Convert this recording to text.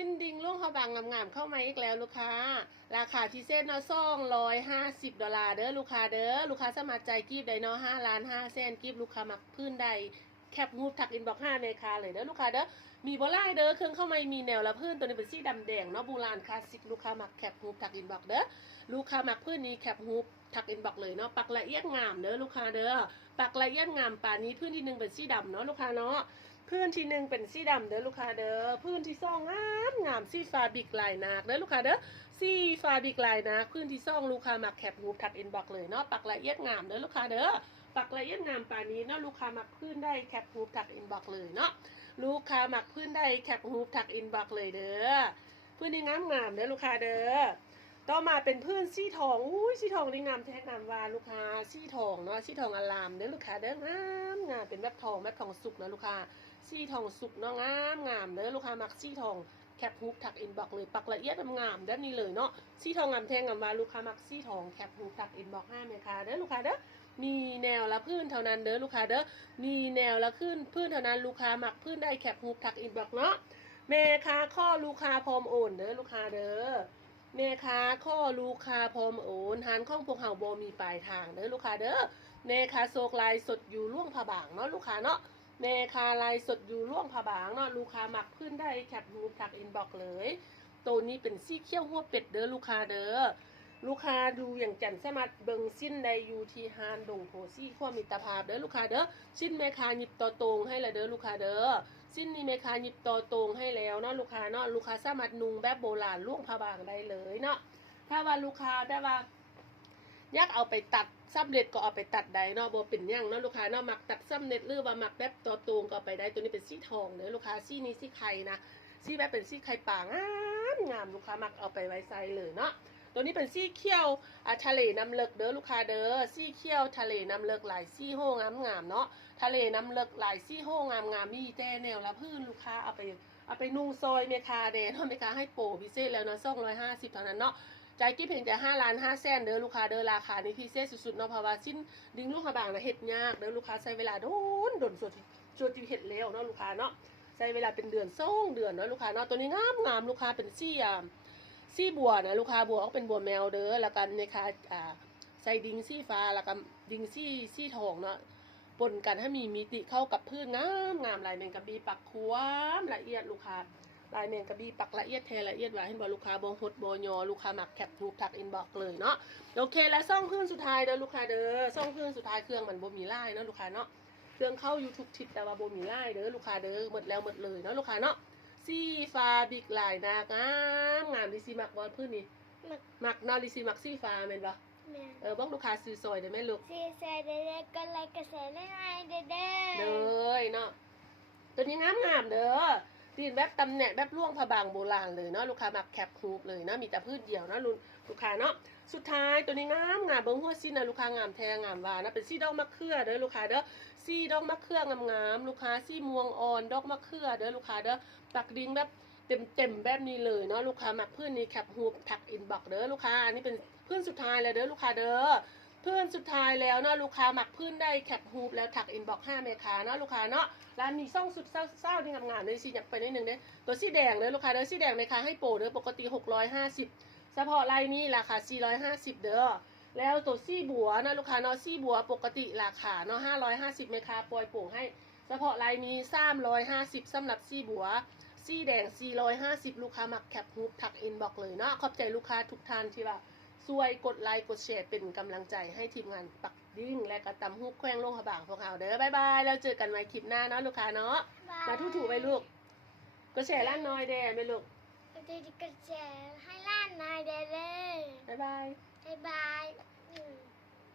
สิ้นดิงล่วงพะบางงามๆเข้ามาอีกแล้วลูกค้าราคาพิเศษเนาะ$250เด้อลูกค้าเด้อลูกค้าสมัครใจกีบได้เนาะ5,500,000กีบลูกค้ามักพื้นใดแคปงูถักอินบ็อก5เมคาเลยเด้อลูกค้าเด้อมีโบราณเด้อเครื่องเข้ามามีแนวละพื้นตัวนี้เป็นสีดำแดงเนาะโบราณคลาสสิกลูกค้ามักแคปงูถักอินบ็อกเด้อลูกค้ามักพื้นนี้แคปงูถักอินบ็อกเลยเนาะปักละเอียดงามเด้อลูกค้าเด้อปักละเอียดงามป่านนี้พื้นที่1เป็นสีดำเนาะลูกค้าเนาะพื้นที่1เป็นสีดำเด้อลูกค้าเด้อพื้นที่2งามสีฟ้าบิกลายนาคเด้อลูกค้าเด้อสีฟ้าบิกลายนาคพื้นที่2ลูกค้ามักแคปงูถักอินบ็อกเลยเนาะปักละเอียดงามเด้อลูกค้าเด้อปักละเอียดงามป่านนี้เนาะลูกค้ามักพื้นได้แคปงูถักอินบ็อกเลยเนาะลูกค้ามักพื้นได้แคปงูถักอินบ็อกเลยเด้อพื้นนี้งามเด้อลูกค้าเด้อต่อมาเป็นพื้นสีทองอุ้ยสีทองนี่งามแท้งามวาลูกค้าสีทองเนาะสีทองอลามเด้อลูกค้าเด้องามเป็นแบบทองสุกนะลูกค้าสีทองสุกเนาะงามเด้อลูกค้ามักสีทองแคปฮูปถักอินบ็อกเลยปักละเอียดงามแบบนี้เลยเนาะสีทองงามแท้งามวาลูกค้ามักสีทองแคปฮูปถักอินบ็อก5เมคาเด้อลูกค้าเด้อมีแนวละพื้นเท่านั้นเด้อลูกค้าเด้อมีแนวละพื้นเท่านั้นลูกค้ามักพื้นได้แคปฮูปถักอินบ็อกเนาะเมคาข้อลูกค้าพร้อมโอนเด้อลูกค้าเด้อแม่ค้าข้อลูกค้าพร้อมโอนทานข้องพวกเฮาบ่มีปลายทางเด้อลูกค้าเด้อแม่ค้าโศกลายสดอยู่ล่วงผาบางเนาะลูกค้าเนาะแม่ค้าลายสดอยู่ล่วงผาบางเนาะลูกค้ามักพื้นได้แคปฮูปถักอินบ็อกเลยตัวนี้เป็นซี่เขี้ยวหัวเป็ดเด้อลูกค้าเด้อลูกค้าดูอย่างจันสมัดเบิงสิ้นใดอยู่ที่ฮานดงโพซี่ข้อมิตรภาพเด้อลูกค้าเด้อสิ้นแม่ค้าหยิบต่อตรงให้ละเด้อลูกค้าเด้อสิ้นนี้แม่ค้าหยิบต่อตรงให้แล้วเนาะลูกค้าเนาะลูกค้าสามารถนุ่งแบบโบราณล่วงผาบางได้เลยเนาะถ้าว่าลูกค้าแบบว่าอยากเอาไปตัดซับเน็ตก็เอาไปตัดได้เนาะบ่เป็นหยังเนาะลูกค้าเนาะมักตัดซับเน็ตหรือว่ามักแบบต่อตรงก็เอาไปได้ตัวนี้เป็นสีทองเด้อลูกค้าสีนี้สีไข่นะสีแบบเป็นสีไข่ป่างามลูกค้ามักเอาไปไว้ใส่เลยเนาะตัวนี้เป็นสีเขียวทะเลน้ำเลิกเด้อลูกค้าเด้อสีเขียวทะเลน้ำเลิกหลายสีโหงามเนาะทะเลน้ำเลิกหลายสีโหงามมีแต่แนวละพื้นลูกค้าเอาไปนุ่งซอยเมคาเด้เนาะเมคาให้โปรพิเศษแล้วเนาะ250เท่านั้นเนาะใจกิ๊บเพียงแต่5,500,000เด้อลูกค้าเด้อราคานี้พิเศษสุดๆเนาะเพราะว่าสิ้นดิ้งลูกค้าบางนะเฮ็ดยากเด้อลูกค้าใช้เวลาโดนส่วนที่เฮ็ดแล้วเนาะลูกค้าเนาะใช้เวลาเป็นเดือน2เดือนเนาะลูกค้าเนาะตัวนี้งามลูกค้าเป็นสีบัวนะลูกค้าบัวก็เป็นบัวแมวเด้อแล้วกันนะคะใส่ดิ้งสีฟ้าแล้วก็ดิ้งสีทองเนาะปนกันให้มีมิติเข้ากับพื้นงามลายแมงกะบี้ปักความละเอียดลูกค้าลายแมงกะบี้ปักละเอียดแทละเอียดว่าเห็นบ่ลูกค้าบ่หดบ่ยอลูกค้ามักแคปรูปทักอินบ็อกเลยเนาะโอเคแล้วซ่องพื้นสุดท้ายเด้อลูกค้าเด้อซ่องพื้นสุดท้ายเครื่องมันบ่มีลายเนาะลูกค้าเนาะเครื่องเข้าอยู่ทุกทิศแต่ว่าบ่มีลายเด้อลูกค้าเด้อหมดแล้วหมดเลยเนาะลูกค้าเนาะสีฟ้าบิกลายนางามดิสิมักบ่พื้นนี้มักเนาะดิสิมักสีฟ้าแม่นบ่บอกลูกค้าซื้อซอยได้ไหมลูกซื้อซอยได้เลยก็ไลค์กระแสได้ไหมเด้อเลยเนาะตัวนี้งามเด้อตีนแบบตำแหน่งแบบล่วงผาบางโบราณเลยเนาะลูกค้ามักแคปคูปเลยนะมีแต่พืชเดียวนะลูกค้าเนาะสุดท้ายตัวนี้งามเบิ้งหัวซีนะลูกค้างามแทงงามวานะเป็นซีดอกมะเขือเด้อลูกค้าเด้อซีดอกมะเขืองามลูกค้าซีม่วงอ่อนดอกมะเขือเด้อลูกค้าเด้อปักดิ้งแบบเต็มแบบนี้เลยเนาะลูกค้ามักพื้นนี้แคปฮูปถักอินบ็อกเด้อลูกค้าอันนี้เป็นพื้นสุดท้ายเลยเด้อลูกค้าเด้อเพื่อนสุดท้ายแล้วเนาะลูกค้าหมักพื้นได้แคปฮูปแล้วถักอินบ็อก5เมคาเนาะลูกค้าเนาะร้านมีซ่องสุดเศร้าที่งามๆเลยสิอยากไปนิดนึงเด้ตัวสีแดงเด้อลูกค้าเด้อสีแดงเมคาให้โปรเด้อปกติ650เฉพาะลายนี้ราคา450เด้อแล้วตัวสีบัวนะลูกค้าเนาะสีบัวปกติราคาเนาะ550เมคาปล่อยโปรให้เฉพาะลายนี้350สำหรับสีบัวสีแดง450ลูกค้าหมักแคปฮูปถักอินบ็อกเลยเนาะขอบใจลูกค้าทุกท่านที่ว่าช่วยกดไลค์กดแชร์เป็นกำลังใจให้ทีมงานปักดิ้งและกระตำฮุกแขวงลงหบางพวกเราเด้อบายบายแล้วเจอกันใหม่คลิปหน้าเนาะลูกค้าเนาะมาถูไปลูกกดแชร์ล้านน้อยเด้ไหมลูกกดแชร์ให้ล้านหน่อยเด้บายบายบ๊ายบาย